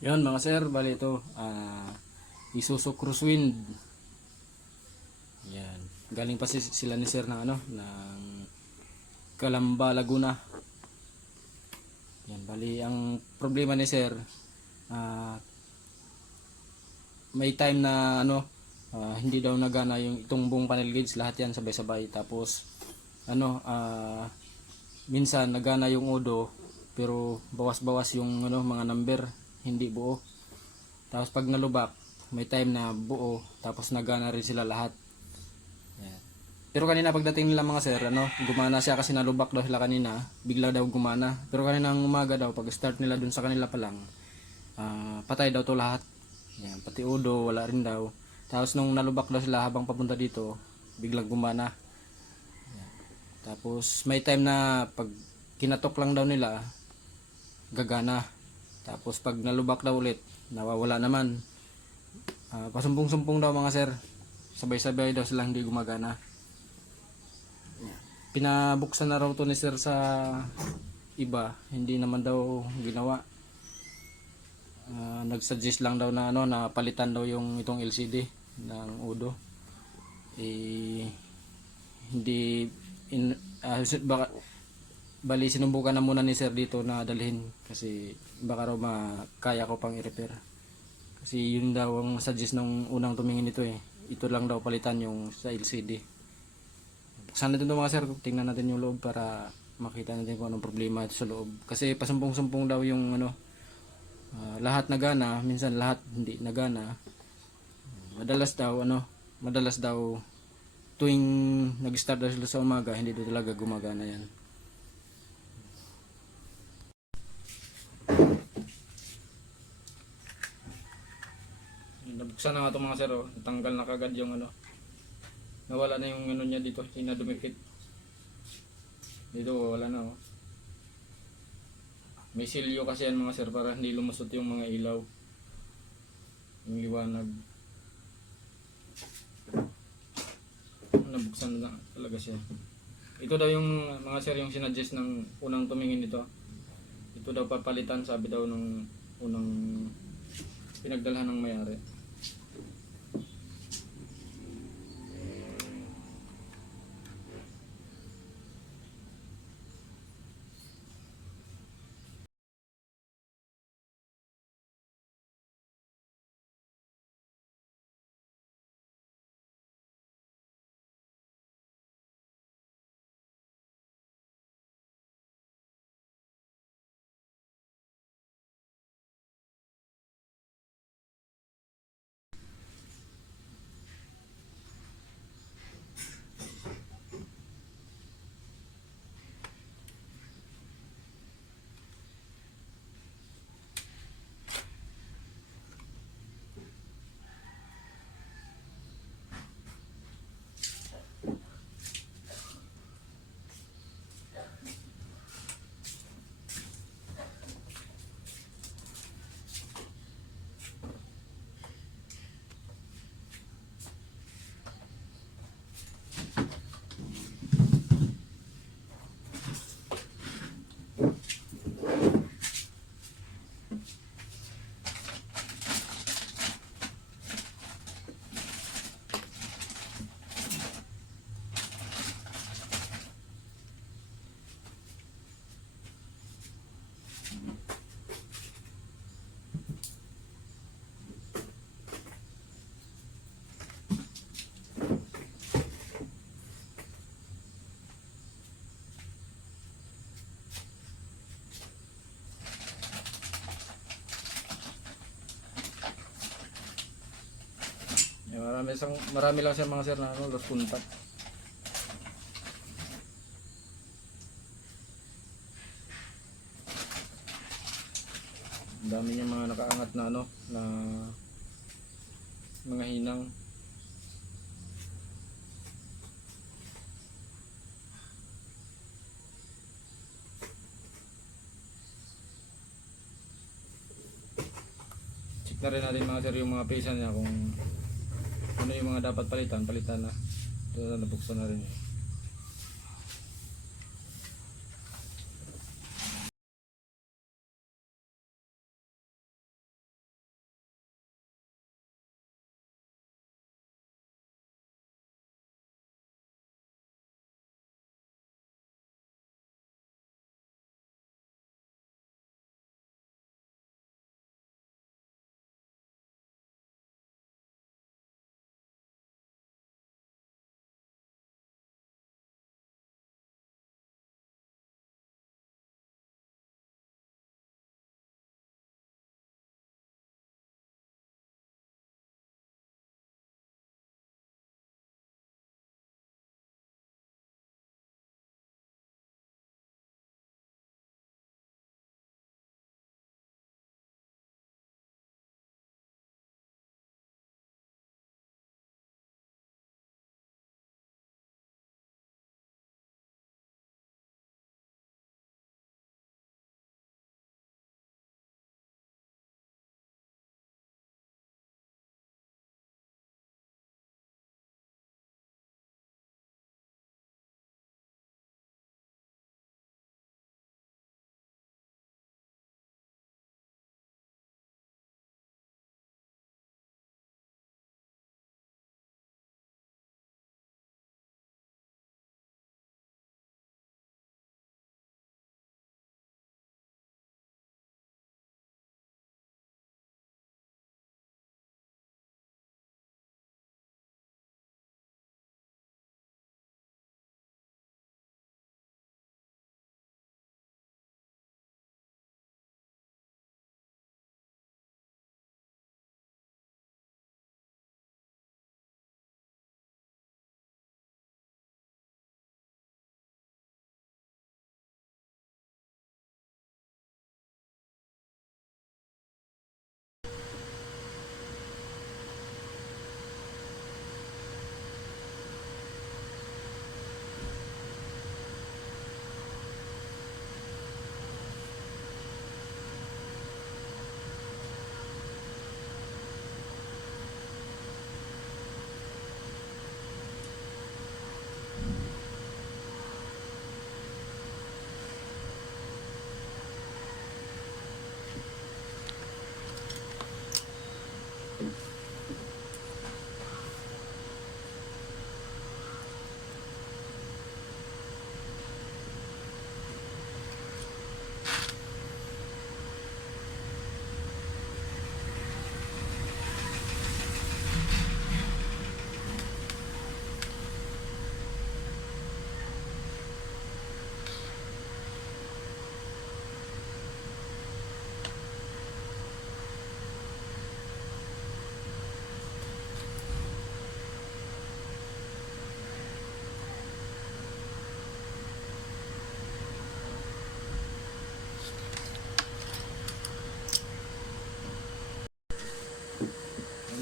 Yun mga sir, bali ito, Isuzu Crosswind. Yan. Galing pa sila ni sir ng ng Calamba, Laguna. Yan, bali ang problema ni sir, ah, may time na hindi daw nagana yung itong buong panel gauge, lahat yan sabay-sabay. Tapos minsan nagana yung odo pero bawas-bawas yung mga number, hindi buo. Tapos pag nalubak, may time na buo tapos nagana rin sila lahat. Yan. Pero kanina pagdating nila mga sir, gumana siya kasi nalubak daw sila kanina, bigla daw gumana. Pero kanina ng umaga daw, pag start nila dun sa kanila pa lang, patay daw to lahat. Yan, pati udo, wala rin daw. Tapos nung nalubak daw sila habang papunta dito, biglang gumana. Yan. Tapos may time na pag kinatok lang daw nila, gagana. Tapos pag nalubak daw ulit, nawawala naman. Pasumpong-sumpong daw mga sir. Sabay-sabay daw sila hindi gumagana. Pinabuksan na raw to ni sir sa iba, hindi naman daw ginawa. Nagsuggest lang daw na na palitan daw yung itong LCD ng Udo. Hindi baka bali sinubukan na muna ni sir dito na dalhin kasi baka raw makaya ko pang i-repair. Kasi yun daw ang suggest ng unang tumingin nito eh. Ito lang daw palitan yung sa LCD. Buksan natin ito mga sir, tingnan natin yung loob para makita natin kung anong problema ito sa loob. Kasi pasumpong-sumpong daw yung lahat nagana, minsan lahat hindi nagana. Madalas daw tuwing nag-start daw sila sa umaga, hindi daw talaga gumagana yan. Nabuksan na nga ito mga sir, natanggal na kagad yung nawala na yung niya dito, dumikit dito, wala na may silyo kasi yan mga sir para hindi lumusot yung mga ilaw, yung liwanag. Nabuksan na talaga siya. Ito daw yung mga sir yung sinuggest ng unang tumingin nito. Ito daw papalitan, sabi daw nung unang pinagdalhan ng may-ari. Marami lang siya mga sir na lost contact. Ang dami niya mga nakaangat na na mga hinang. Check na rin natin mga sir yung mga pesa niya kung ano yung mga dapat palitan na. Ito na, nabuksan na rin.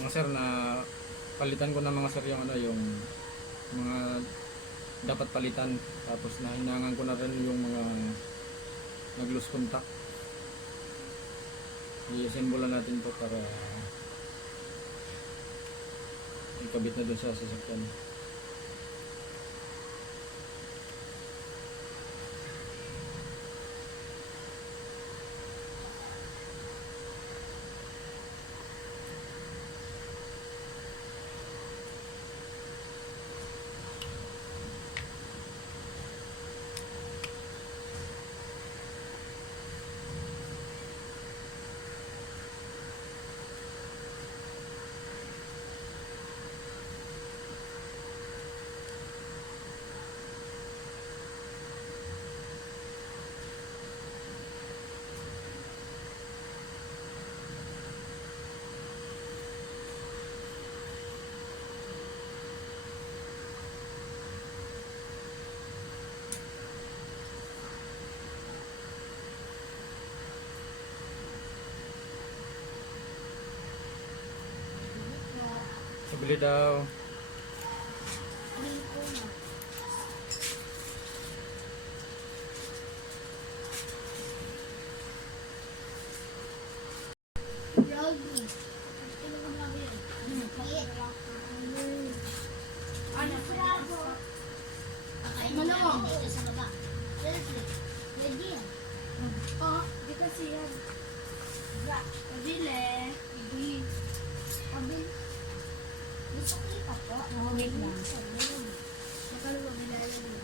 Mga sir, na palitan ko na mga sir yung yung mga dapat palitan, tapos na hinangan ko na rin yung mga nag-lose contact. I-assemble natin to para ikabit na dun sa sasakyan. Bili daw. Wait lang. Magkano ba bilalagay?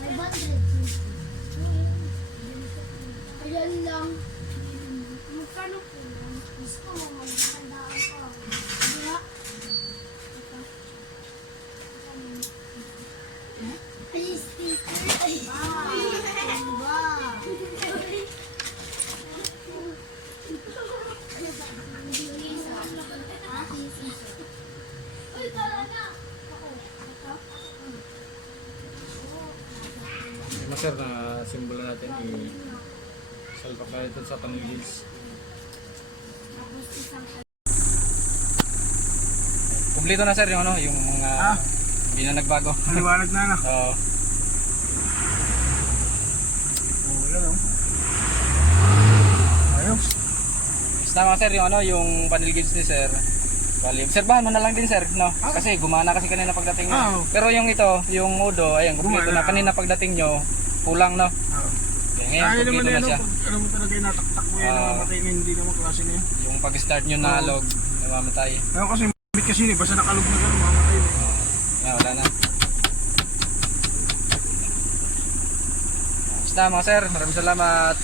500. Ayan lang. Magkano po lang? Gusto mo magkandaan ko. Diba? Ay, sticker. Ay, ba? Mga sir, na simbolo natin salpak na ito sa panigils. Kumplito na sir yung yung mga hindi na nagbago. Maliwanag na. Oo. Wala lang. Ayos. Basta mga sir, yung yung panel gauge ni sir. Bali, obserbahan mo na lang din sir, no? Kasi gumana kasi kanina pagdating nyo. Pero yung ito, yung Udo, ayan, kumpleto na. Kanina pagdating nyo, kulang, no? Okay, ngayon, kumpleto na siya. Alam mo talaga yung nataktak mo yan, namamatay na hindi naman klase na yun. Yung pag-start nyo na log, namamatay. Ayaw kasi mabit kasi yun eh, basta nakalog na gano'n, mamamatay na yun. Yan, wala na. Basta mga sir, maraming salamat.